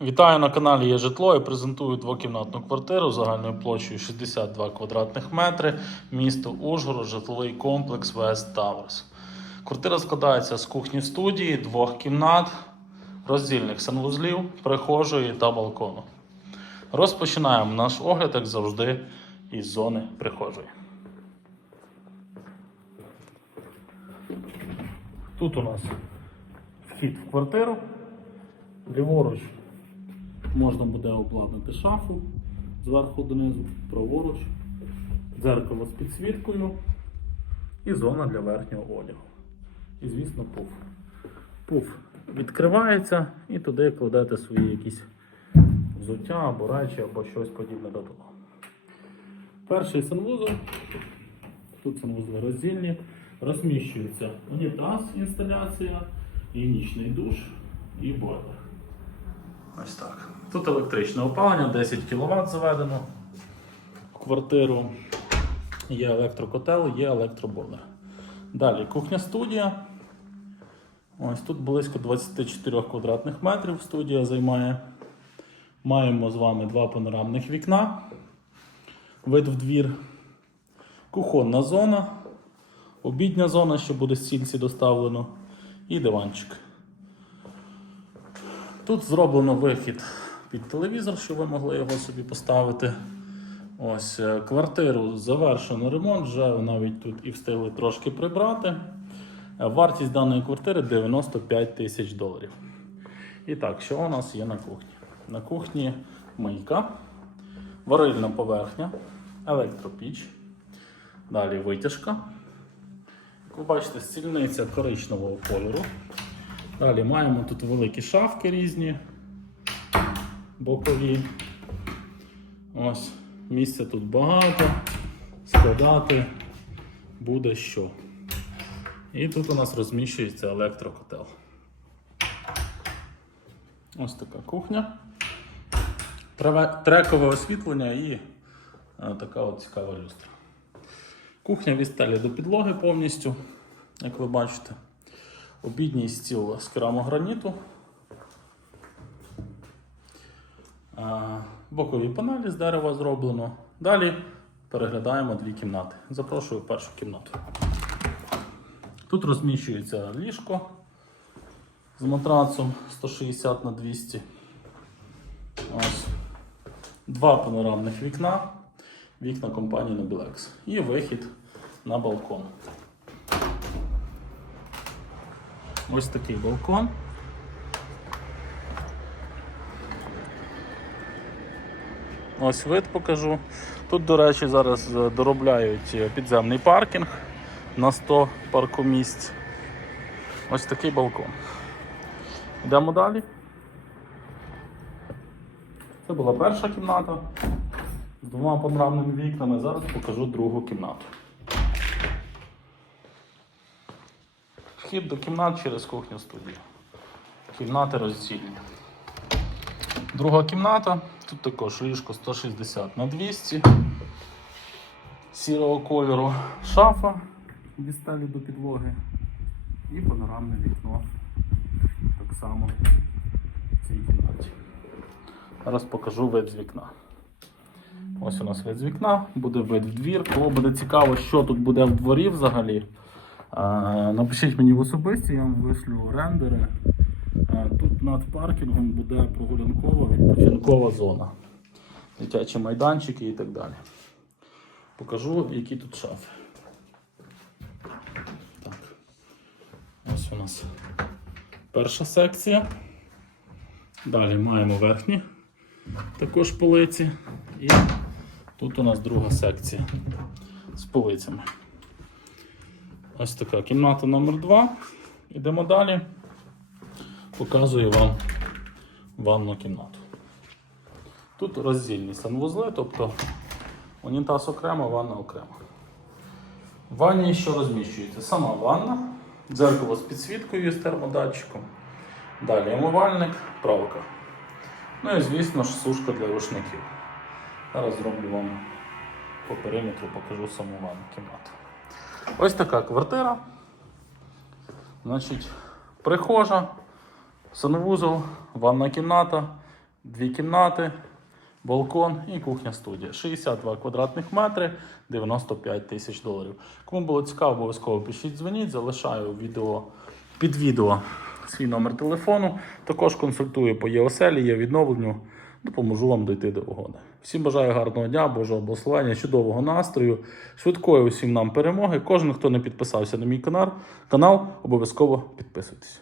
Вітаю на каналі Є житло і презентую двокімнатну квартиру загальною площею 62 квадратних метри, місто Ужгород, житловий комплекс West Towers. Квартира складається з кухні студії, двох кімнат, роздільних санвузлів, прихожої та балкону. Розпочинаємо наш огляд, як завжди, із зони прихожої. Тут у нас вхід в квартиру. Ліворуч можна буде обладнати шафу зверху донизу, праворуч, дзеркало з підсвіткою і зона для верхнього одягу. І, звісно, пуф. Пуф відкривається і туди кладете свої якісь взуття або речі, або щось подібне до того. Перший санвузол. Тут санвузли роздільні. Розміщується унітаз, інсталяція, і нічний душ, і бойлер. Ось так. Тут електричне опалення, 10 кВт заведено в квартиру. Є електрокотел, є електробойлер. Далі кухня студія. Ось тут близько 24 квадратних метрів студія займає. Маємо з вами два панорамних вікна. Вид в двір. Кухонна зона, обідня зона, що буде з доставлено, і диванчик. Тут зроблено вихід під телевізор, щоб ви могли його собі поставити. Ось е, квартиру завершено ремонт, вже навіть тут і встигли трошки прибрати. Е, Вартість даної квартири 95 тисяч доларів. І так, що у нас є на кухні? На кухні мийка, варильна поверхня, електропіч, далі витяжка. Як ви бачите, стільниця коричневого кольору. Далі маємо тут великі шафки різні, бокові. Ось, місця тут багато, складати буде що. І тут у нас розміщується електрокотел. Ось така кухня. Трекове освітлення і е, така от цікава люстра. Кухня від стелі до підлоги повністю, як ви бачите. Обідній стіл з керамограніту. Бокові панелі з дерева зроблено. Далі переглядаємо дві кімнати. Запрошую в першу кімнату. Тут розміщується ліжко з матрацом 160 на 200. Ось. Два панорамних вікна. Вікна компанії Nobilex. І вихід на балкон. Ось такий балкон. Ось вид покажу. Тут, до речі, зараз е, доробляють е, підземний паркінг на 100 паркомісць. Ось такий балкон. Йдемо далі. Це була перша кімната з двома панорамними вікнами. Зараз покажу другу кімнату. Вхід до кімнат через кухню студію. Кімнати роздільні. Друга кімната. Тут також ліжко 160 на 200 сірого кольору. Шафа від стелі до підлоги. І панорамне вікно. Так само в цій кімнаті. Зараз покажу вид з вікна. Ось у нас вид з вікна, буде вид в двір. Кого буде цікаво, що тут буде в дворі взагалі. Напишіть мені в особисті, я вам вишлю рендери. А, Тут над паркінгом буде прогулянкова відпочинкова зона. Дитячі майданчики і так далі. Покажу, які тут шафи. Так. Ось у нас перша секція. Далі маємо верхні також полиці. І тут у нас друга секція з полицями. Ось така кімната номер 2 Ідемо далі. Показую вам ванну кімнату. Тут роздільні санвузли, тобто унітаз окремо, ванна окремо. В ванні що розміщується? Сама ванна, дзеркало з підсвіткою з термодатчиком. Далі омивальник, правка. Ну і звісно ж сушка для рушників. Зараз зроблю вам по периметру, покажу саму ванну кімнату. Ось така квартира. Значить, прихожа, санвузол, ванна кімната, Дві кімнати, балкон і кухня студія. 62 квадратних метри, 95 тисяч доларів. Кому було цікаво, обов'язково пишіть, дзвоніть, залишаю відео під відео свій номер телефону. Також консультую по ЄОСЕЛі, є відновленню. Допоможу вам дойти до угоди. Всім бажаю гарного дня, Божого благословення, чудового настрою, швидкої усім нам перемоги. Кожен, хто не підписався на мій канал, канал обов'язково підписуйтесь.